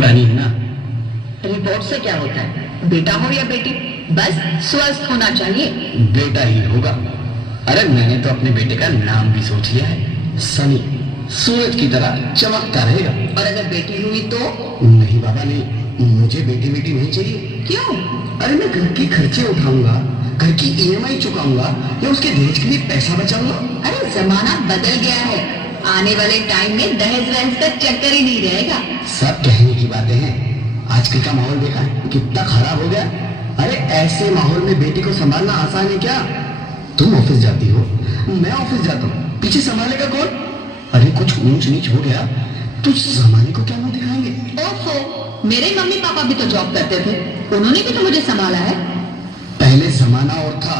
नहीं है ना। रिपोर्ट से क्या होता है, बेटा हो या बेटी, बस स्वस्थ होना चाहिए। बेटा ही होगा। अरे मैंने तो अपने बेटे का नाम भी सोच लिया है, सनी, सूरज की तरह चमकता रहेगा। और अगर बेटी हुई तो? नहीं बाबा नहीं, मुझे बेटी बेटी नहीं चाहिए। क्यों? अरे मैं घर के खर्चे उठाऊंगा, घर की ईएमआई चुकाऊंगा या उसके दहेज के लिए पैसा बचाऊंगा। अरे जमाना बदल गया है, आने वाले टाइम में दहेज वहेज का चक्कर ही नहीं रहेगा। सब कहने की बातें हैं, आजकल का माहौल देखा है कितना खराब हो गया। अरे ऐसे माहौल में बेटी को संभालना आसान है क्या? तुम ऑफिस जाती हो, मैं ऑफिस जाता हूँ, पीछे संभालेगा कौन? अरे कुछ ऊंच नीच हो गया तो जमाने को क्या मुंह दिखाएंगे? ओफो, मेरे मम्मी पापा भी तो जॉब करते थे, उन्होंने भी तो मुझे संभाला है। पहले जमाना और था,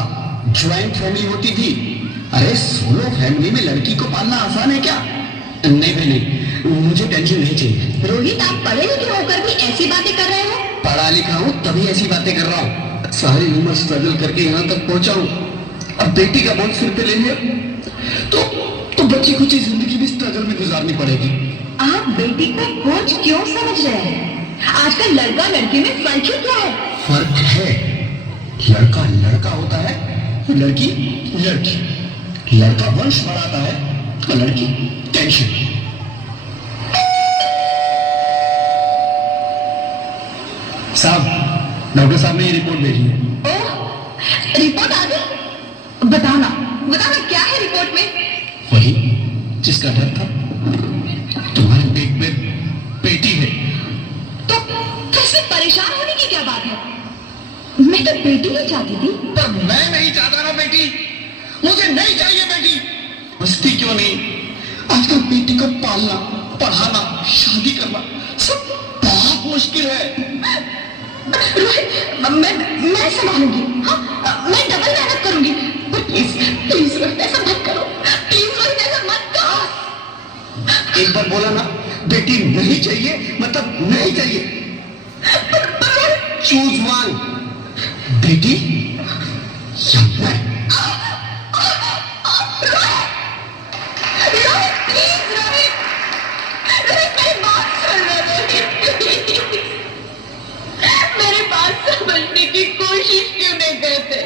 ज्वाइंट फैमिली होती थी। अरे सोलो फैमिली में लड़की को पालना आसान है क्या? नहीं भाई नहीं, मुझे टेंशन नहीं चाहिए। रोहित, आप पढ़े लिखे होकर भी ऐसी बातें कर रहे हो? पढ़ा लिखा हूँ तभी ऐसी बातें कर रहा हूँ, सारी उम्र स्ट्रगल करके यहाँ तक पहुंचा हूँ। अब बेटी का बोझ सिर पे ले लिया तो बच्ची कुछ जिंदगी भी स्ट्रगल में गुजारनी पड़ेगी। आप बेटी को बोझ क्यों समझ रहे हैं? आजकल लड़का लड़की में फर्क ही क्या है? फर्क है, लड़का लड़का होता है, लड़की लड़की। लड़का वंश बढ़ाता है तो लड़की टेंशन। साहब, डॉक्टर साहब ने ये रिपोर्ट भेजी है। ओह, रिपोर्ट आ गई? बताना बताना क्या है रिपोर्ट में? वही जिसका डर था, तुम्हारे पेट में बेटी है। तो इसमें परेशान होने की क्या बात है? मैं तो बेटी ही चाहती थी। पर मैं नहीं चाहता ना बेटी, मुझे नहीं चाहिए बेटी। मस्ती क्यों नहीं, आजकल बेटी को पालना, पढ़ाना, शादी करना सब बहुत मुश्किल है। रोहित, मैं संभालूंगी। हाँ, मैं डबल मेहनत करूंगी। पर प्लीज प्लीज रोहित, ऐसा मत करो। प्लीज रोहित, ऐसा मत करो। एक बार बोला ना, बेटी नहीं चाहिए मतलब नहीं चाहिए। चूज वन, बेटी या मैं। रोहित प्लीज, रोहित रोहित मेरी बात सुन रोहित, मेरी बात समझने की कोशिश क्यों नहीं करते?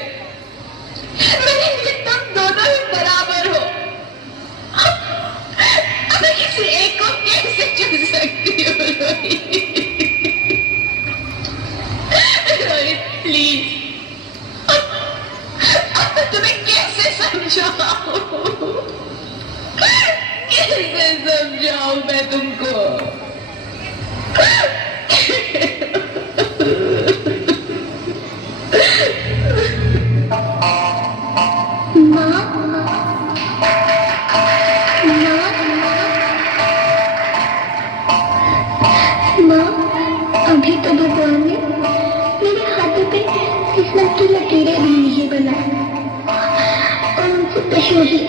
मेरे लिए तुम दोनों ही बराबर हो। अब मैं किसी एक को कैसे चुन सकती हूँ रोहित? रोहित प्लीज, अब मैं तुम्हें कैसे समझाऊं? कैसे समझाऊं मैं तुमको? अभी तो भगवान ने मेरे हाथों पे किस्मत की लकीरें भी नहीं बनाई और उनसे पहले ही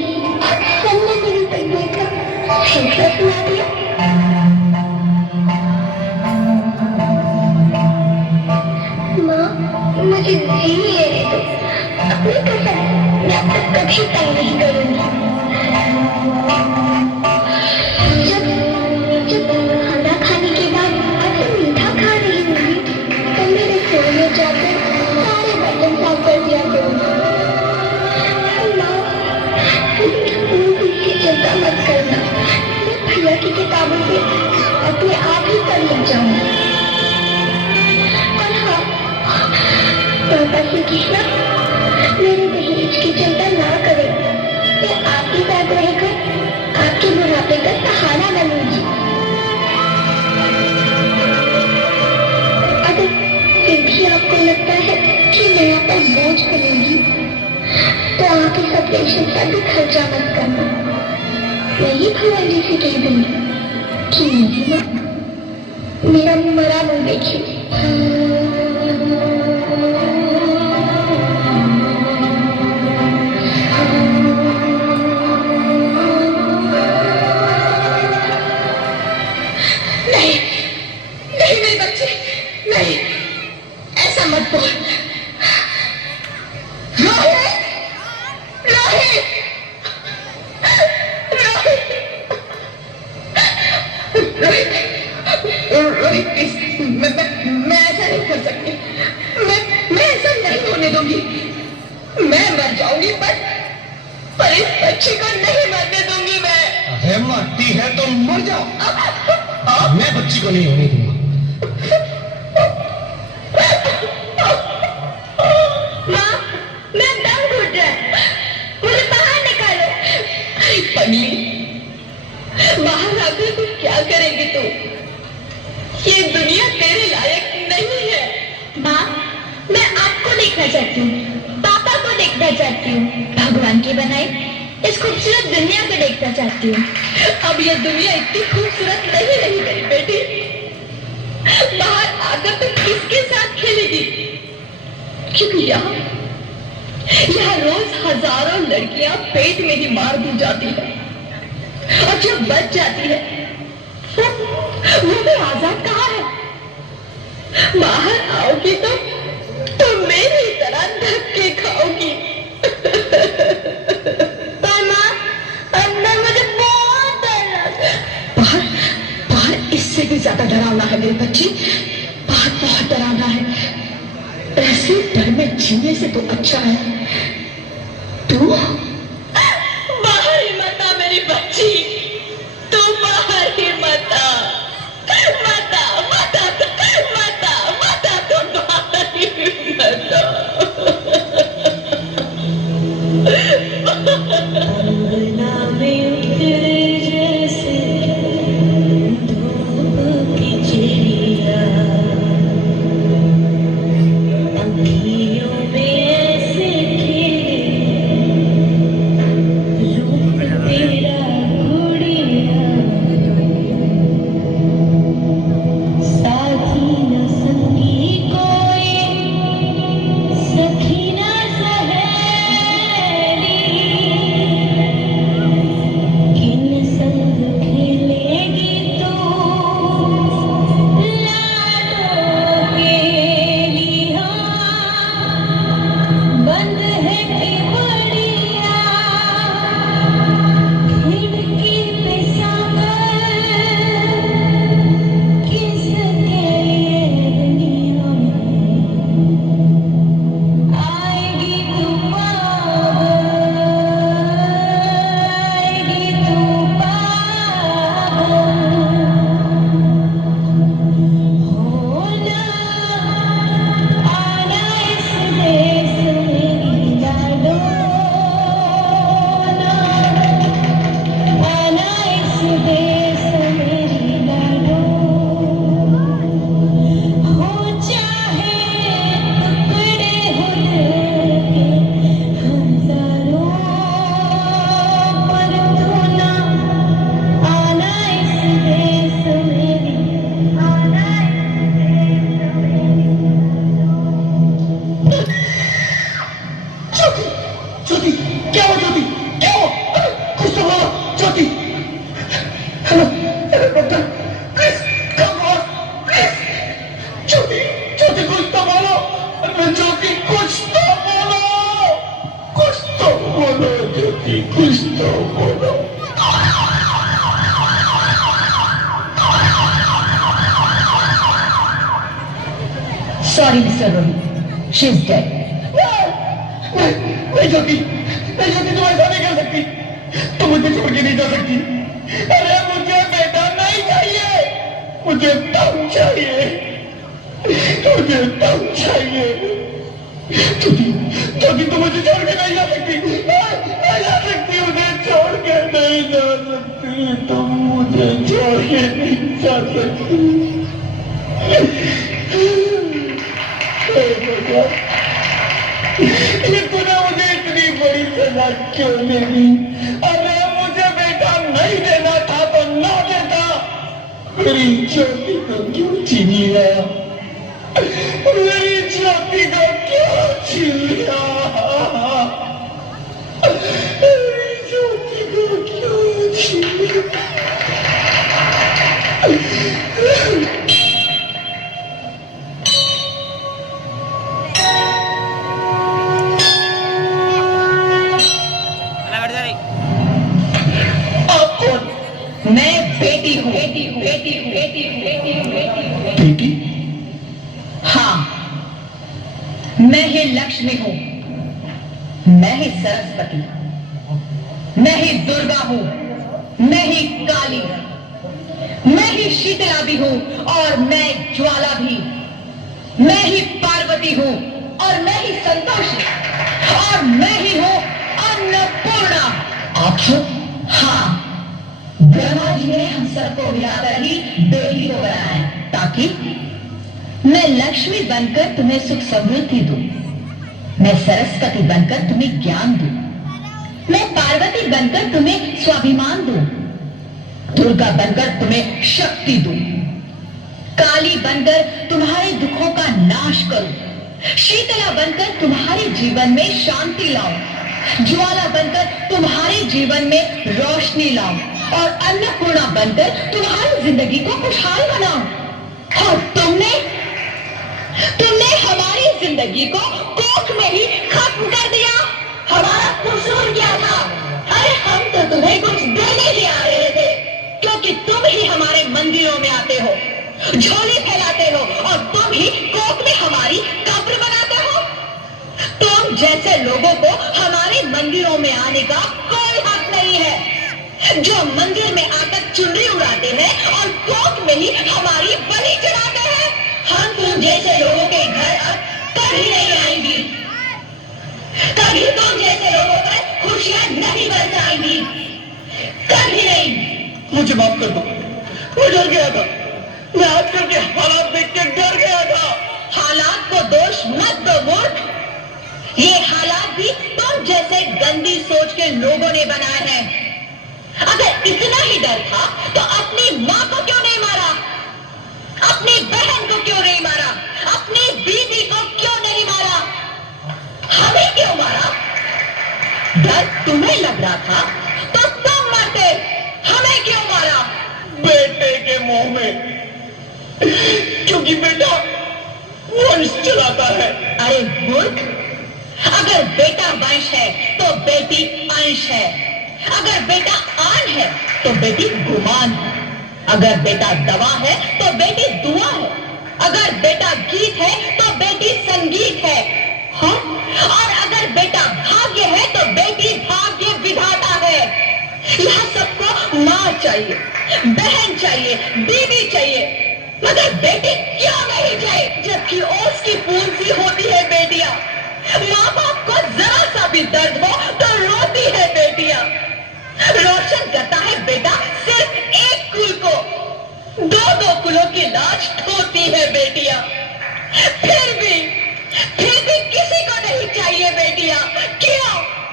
सबने मेरी तकदीर का फैसला सुना दिया। माँ, मुझे जी लेने दो, अपनी कसम, मैं अब तक कभी तंग नहीं करूंगी। जब खाना खाने के बाद ऐसे मीठा खा रही होगी तो मेरे फोन में जाकर सारे बर्तन साफ कर दिया करूंगी। माँ, इसकी चिंता मत करना, मैं भैया की किताबों से अपने आप ही पढ़ लिख जाऊंगी। और हाँ, पापा से कहना मेरे दहेज की चिंता ना करें, मैं आपके साथ रहकर आपके बुढ़ापे का सहारा बनूंगी। अगर फिर भी आपको लगता है कि मैं आप पर बोझ बनेगी तो आप इस ऑपरेशन पर भी खर्चा मत करना। वही भगवान जी से कह दूंगी कि नहीं माँ, मेरा मरा मुंह देखिए। नहीं मेरे बच्चे, नहीं, ऐसा मत बोल। रोहित, रोहित, रोहित, रोहित, रोहित प्लीज, मैं ऐसा नहीं कर सकती। मैं ऐसा नहीं होने दूंगी। मैं मर जाऊंगी पर इस बच्ची को नहीं मरने दूंगी मैं। अरे मरती है तो मर जाओ, मैं बच्ची को नहीं होने दूंगा। माँ, मैं दम घुट रहा है, मुझे बाहर निकालो। अरे पगली, बाहर आकर तू क्या करेगी तू? ये दुनिया तेरे लायक नहीं है। माँ, मैं आपको देखना चाहती हूँ, पापा को देखना चाहती हूँ, भगवान की बनाई इस खूबसूरत दुनिया को देखना चाहती हूँ। अब ये दुनिया इतनी खूबसूरत नहीं रही मेरी बेटी। बाहर आकर तू किसके साथ खेलेगी? क्योंकि यहाँ रोज हजारों लड़कियां पेट में ही मार दी जाती है और जब बच जाती है वो भी आजाद कहाँ है? बाहर आओगी तो मेरी तरह धक्के खाओगी। पर माँ, अंदर मुझे बहुत डर लगा। बाहर इससे भी ज्यादा डरावना है मेरी बच्ची। बाहर बहुत डरावना है। ऐसे डर में जीने से तो अच्छा है तू बाहर ही मत आ मेरी बच्ची। तू बाहर ही मत आ, मत आ, मत आ, मत आ, मत आ, तू बाहर ही मत आ। अंगना में उतरे जैसे धूप की चिड़िया, अँखियों में ऐसे खिले रूप तेरा गुड़िया, साथी न संगी कोई, सखी न सहेली, किन संग खेलेगी तू लाडों के लिया, बंद है कि बढ़िया खिड़की पे सागर, किसके लिए दुनिया में आएगी तू पागल, आएगी तू पागल, होना आना इस देश मेरी लाडो, आना इस देश मेरी लाडो, हो चाहे टुकड़े हो दिल के हजारों, पर तू ना आना इस देश मेरी, आना इस देश मेरी। ज्योति, ज्योति, क्या हुआ ज्योति? क्या हुआ? अरे, कुछ तो बोलो Jyoti. Hello, hello doctor, please come on, please. Jyoti, Jyoti कुछ तो बोलो। अरे ज्योति कुछ तो बोलो, कुछ तो बोलो ज्योति, कुछ तो बोलो। Sorry, Mr. Rohit. She's dead. नहीं ज्योति, नहीं ज्योति, तुम ऐसा नहीं कर सकती। तुम मुझे छोड़ के नहीं जा सकती। अरे मुझे बेटा नहीं चाहिए, मुझे तुम चाहिए, मुझे तुम चाहिए। ज्योति, ज्योति तुम मुझे छोड़ के नहीं जा सकती, नहीं जा सकती, मुझे छोड़ के नहीं जा सकती, तुम मुझे छोड़ के नहीं जा सकती। ये तूने मुझे इतनी बड़ी सजा क्यों दे दी? अरे मुझे बेटा नहीं देना था तो ना देता। मेरी ज्योति को क्यों छीन लिया? मेरी ज्योति को क्यों छीन लिया? मेरी ज्योति को क्यों छीन लिया? मैं बेटी हूँ, बेटी हूँ, बेटी हूँ, बेटी हूँ, बेटी हूँ, बेटी हूँ। बेटी? हाँ, मैं ही लक्ष्मी हूं, मैं ही सरस्वती, मैं ही दुर्गा हूं, मैं ही काली, मैं ही शीतला भी हूं और मैं ज्वाला भी, मैं ही पार्वती हूं और मैं ही संतोषी और मैं ही हूं अन्नपूर्णा। आप हो? हाँ, ब्रह्मा जी ने हम सबको मिलाकर ही बेटी को बनाया है ताकि मैं लक्ष्मी बनकर तुम्हें सुख समृद्धि दूं, मैं सरस्वती बनकर तुम्हें ज्ञान दूं, मैं पार्वती बनकर तुम्हें स्वाभिमान दूं, दुर्गा बनकर तुम्हें शक्ति दूं, काली बनकर तुम्हारे दुखों का नाश करूं, शीतला बनकर तुम्हारे जीवन में शांति लाऊं, ज्वाला बनकर तुम्हारे जीवन में रोशनी लाऊं और अन्नपूर्णा बनकर तुम्हारी जिंदगी को खुशहाल बनाऊं। और तुमने हमारी जिंदगी को कोख में ही खत्म कर दिया। हमारा कसूर क्या था? अरे हम तो तुम्हें कुछ देने ही आ रहे थे, क्योंकि तुम ही हमारे मंदिरों में आते हो, झोली फैलाते हो और तुम ही कोख में हमारी कब्र बनाते हो। तुम जैसे लोगों को हमारे मंदिरों में आने का कोई हक नहीं है, जो मंदिर में आकर चुनरी उड़ाते हैं और कोख में ही हमारी बलि चढ़ाते हैं। हम तुम जैसे लोगों के घर अब कभी नहीं आएंगी, कभी तुम जैसे लोगों पर खुशियां नहीं बरसाएंगी, कभी नहीं। मुझे माफ कर दो, मैं डर गया था, मैं आजकल के हालात देख के डर गया था। हालात को दोष मत दो मूर्ख, ये हालात भी तुम जैसे गंदी सोच के लोगों ने बनाए हैं। अगर इतना ही डर था तो अपनी माँ को क्यों नहीं मारा, अपनी बहन को क्यों नहीं मारा, अपनी बीवी को क्यों नहीं मारा, हमें क्यों मारा? डर तुम्हें लग रहा था तो तुम मरते, हमें क्यों मारा? बेटे के मुंह में, क्योंकि बेटा वंश चलाता है। अरे मूर्ख, अगर बेटा वंश है तो बेटी अंश है, अगर बेटा आन है तो बेटी गुमान है, अगर बेटा दवा है तो बेटी दुआ है, अगर बेटा गीत है तो बेटी संगीत है, हाँ? और अगर बेटा भाग्य है तो बेटी भाग्य विधाता है। यहाँ सबको माँ चाहिए, बहन चाहिए, बीवी चाहिए, मगर बेटी क्यों नहीं चाहिए? जबकि ओस की फूल सी होती है बेटियां, माँ बाप को जरा सा भी दर्द हो तो रोती है बेटियां, रोशन करता है बेटा सिर्फ एक कुल को, दो कुलों की लाज ढोती है बेटियां। फिर भी किसी को नहीं चाहिए बेटियां।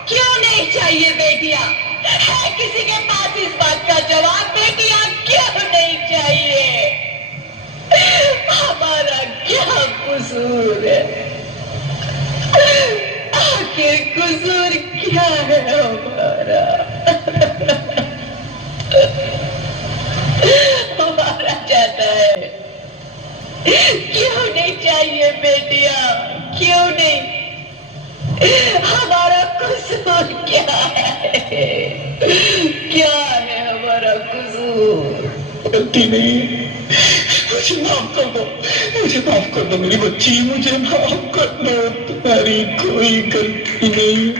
क्यों नहीं चाहिए बेटियां? है किसी के पास इस बात का जवाब? बेटियां क्यों नहीं चाहिए? हमारा क्या कसूर है? आखिर कसूर क्या है हमारा? हमारा जाता है, क्यों नहीं चाहिए बेटियां? क्यों नहीं? हमारा कसूर क्या है? क्या है हमारा कसूर? गलती नहीं, मुझे माफ कर दो, मुझे माफ कर दो मेरी बच्ची, मुझे माफ कर दो। तुम्हारी कोई गलती नहीं,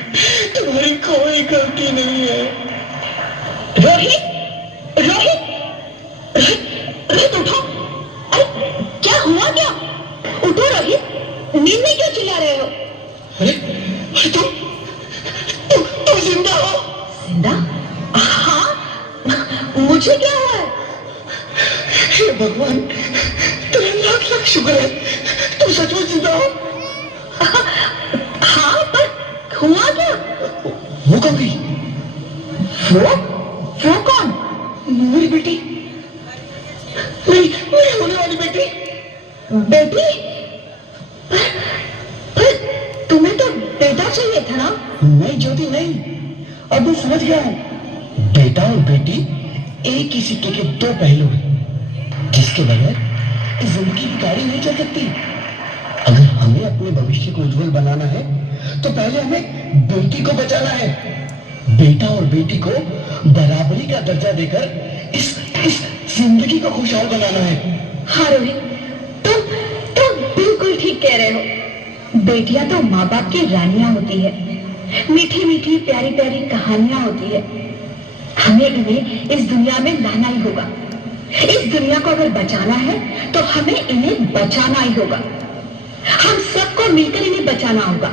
तुम्हारी कोई गलती नहीं है। रोहित, रोहित, रोहित उठो। अरे क्या हुआ? क्या? उठो रोहित, नींद में क्यों चिल्ला रहे हो? अरे तुम जिंदा हो? जिंदा? हाँ, मुझे क्या हुआ है? हे भगवान, तेरा लाख लाख शुक्र है, तुम सचमुच जिंदा हो। हाँ, पर हुआ क्या? वो कौन गई? वो कौन? मेरी बेटी, मेरी होने वाली बेटी। बेटी? पर तुम्हें तो बेटा चाहिए था ना? नहीं ज्योति नहीं, अब मैं समझ गया हूँ। बेटा और बेटी एक ही सिक्के के दो पहलू हैं, जिसके बगैर इस जिंदगी की गाड़ी नहीं चल सकती। अगर हमें अपने भविष्य को उज्जवल बनाना है तो पहले हमें बेटी को बचाना है। बेटा और बेटी को बराबरी का दर्जा देकर इस जिंदगी को खुशहाल बनाना है। हाँ रोहित, बेटियां तो माँ बाप की रानियां होती है, मीठी मीठी प्यारी प्यारी कहानियां होती है। हमें इन्हें इस दुनिया में लाना ही होगा। इस दुनिया को अगर बचाना है तो हमें इन्हें बचाना ही होगा। हम सबको मिलकर इन्हें बचाना होगा,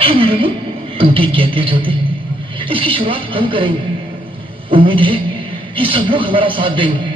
है ना रोहित? तुम ठीक कहती हो ज्योति, इसकी शुरुआत हम करेंगे। उम्मीद है ये सब लोग हमारा साथ देंगे।